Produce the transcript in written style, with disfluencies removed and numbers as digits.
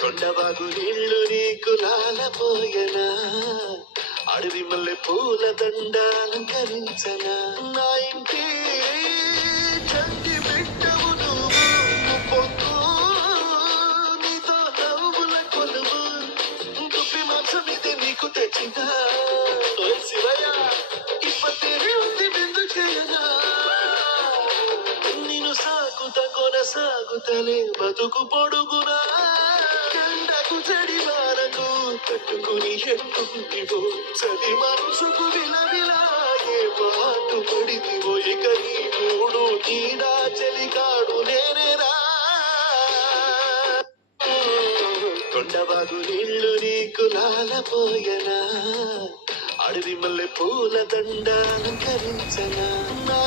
కొండవాగు నీళ్లు నీకు లాలపోయనా, అడవి మల్లె పూల దండ అలంకరించనా, నా ఇంటి చంటి బిడ్డవు నువ్వు, పొద్దు నీతో నవ్వుల కొలువు, దుప్పి మాంసం ఇది నీకు తెచ్చిందా, ఓ శివయ్య ఇప్పటి ఉంది బిందు చేయనా, నిన్ను సాగుతా కొనసాగుతలే బతుకు పొడుగునా, ఎండకు చెడి వారకు కట్టుకుని ఎట్టుకుంటివో, చలి మనసుకు విలవిలాగే పాటు పడితివో, ఇక నీ మూడు నీడా చలికాడు నేనేరా, కొండవాగు నీళ్లు నీకు లాలపోయనా, అడవి మల్లె పూల దండ అలంకరించనా, నా